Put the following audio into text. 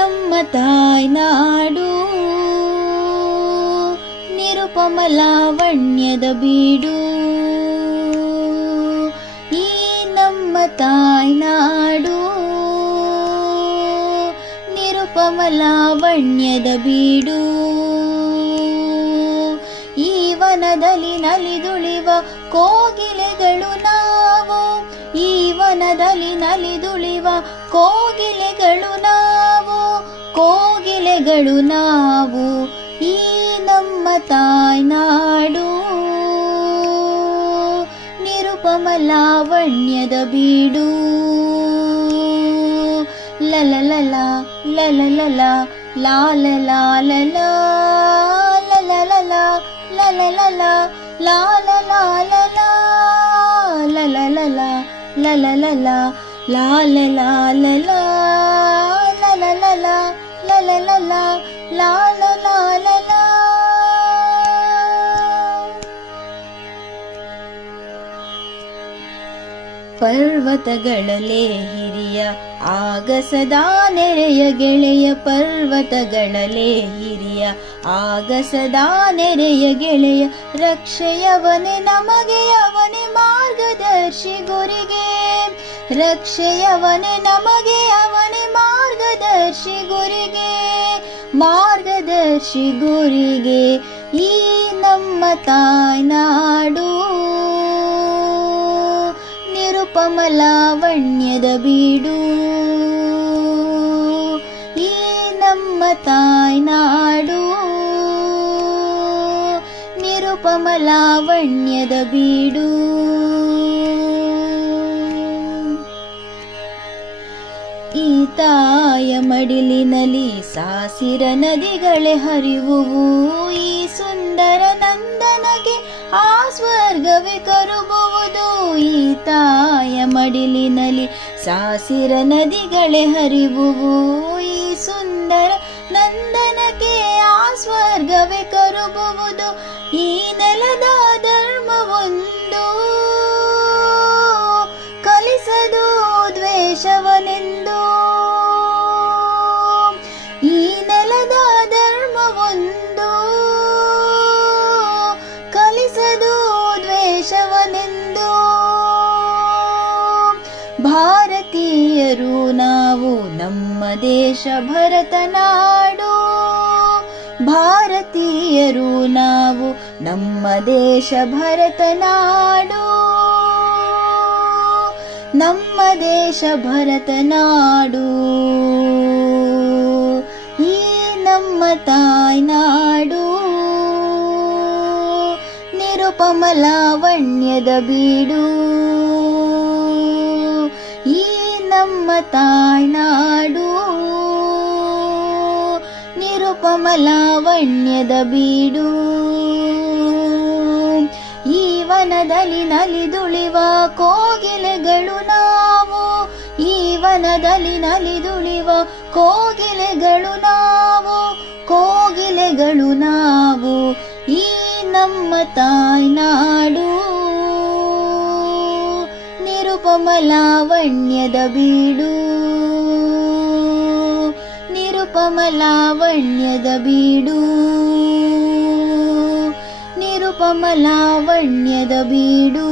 ನಮ್ಮ ತಾಯ್ನಾಡು. ನಿರುಪಮ ಲಾವಣ್ಯದ ಬೀಡು. ಈ ನಮ್ಮ ತಾಯ್ನಾಡು. ನಿರುಪಮ ಲಾವಣ್ಯದ ಬೀಡು. ಈ ವನದಲ್ಲಿ ನಲಿದುಳಿವ ಕೋಗಿಲೆಗಳು ನಾವು. ಈ ವನದಲ್ಲಿ ನಲಿದುಳಿವ ಕೋಗಿಲೆಗಳು ನಾವು ಈ ನಮ್ಮ ತಾಯ್ನಾಡು ನಿರುಪಮ ಲಾವಣ್ಯದ ಬೀಡು ಲಲ ಲಲ ಲಲ ಲಲ ಲಾಲ ಲಾಲ ಲಲ ಲಲ ಲಲ ಲಲ ಲಲ ಲಾಲ ಲಾಲ ಪರ್ವತಗಳಲೇ ಹಿರಿಯ ಆಗಸದ ನೆರೆಯ ಗೆಳೆಯ ಪರ್ವತಗಳಲೇ ಹಿರಿಯ ಆಗಸದ ನೆರೆಯ ಗೆಳೆಯ ರಕ್ಷೆಯವನೇ ನಮಗೆ ಅವನೇ ಮಾರ್ಗದರ್ಶಿ ಗುರಿಗೆ ರಕ್ಷೆಯವನೇ ನಮಗೆ ಅವನೇ ಮಾರ್ಗದರ್ಶಿ ಗುರಿಗೆ ಮಾರ್ಗದರ್ಶಿ ಗುರಿಗೆ ಈ ನಮ್ಮ ತಾಯ್ನಾಡು. ನಿರುಪಮಲಾವಣ್ಯದ ಬೀಡು. ಈ ನಮ್ಮ ತಾಯ್ನಾಡು. ನಿರುಪಮಲಾವಣ್ಯದ ಬೀಡು. ತಾಯ ಮಡಿಲಿನಲ್ಲಿ ಸಾಸಿರ ನದಿಗಳೇ ಹರಿವುವು ಈ ಸುಂದರ ನಂದನಗೆ ಆ ಸ್ವರ್ಗವೇ ಕರುಬುವುದು ಈ ತಾಯ ಮಡಿಲಿನಲ್ಲಿ ಸಾಸಿರ ನದಿಗಳೇ ಹರಿವುವು ಈ ಸುಂದರ ನಂದನಕ್ಕೆ ಆ ಸ್ವರ್ಗವೇ ಕರುಬುವುದು ಈ ನೆಲದ ಭಾರತೀಯರು ನಾವು ನಮ್ಮ ದೇಶ ಭರತನಾಡು ಭಾರತೀಯರು ನಾವು ನಮ್ಮ ದೇಶ ಭರತನಾಡು ನಮ್ಮ ದೇಶ ಭರತನಾಡು ಈ ನಮ್ಮ ತಾಯ್ನಾಡು ನಿರುಪಮ ಲಾವಣ್ಯದ ಬೀಡು ಈ ನಮ್ಮ ತಾಯ್ನಾಡು. ನಿರುಪಮ ಲಾವಣ್ಯದ ಬೀಡು. ಈ ವನದಲ್ಲಿ ನಲಿದುಳಿವ ಕೋಗಿಲೆಗಳು ನಾವು. ಈ ವನದಲ್ಲಿ ನಲಿದುಳಿವ ಕೋಗಿಲೆಗಳು ನಾವು. ಕೋಗಿಲೆಗಳು ನಾವು. ಈ ನಮ್ಮ ತಾಯ್ನಾಡು. ನಿರುಪಮ ಲಾವಣ್ಯದ ಬೀಡು. ನಿರುಪಮ ಲಾವಣ್ಯದ ಬೀಡು. ನಿರುಪಮ ಲಾವಣ್ಯದ ಬೀಡು.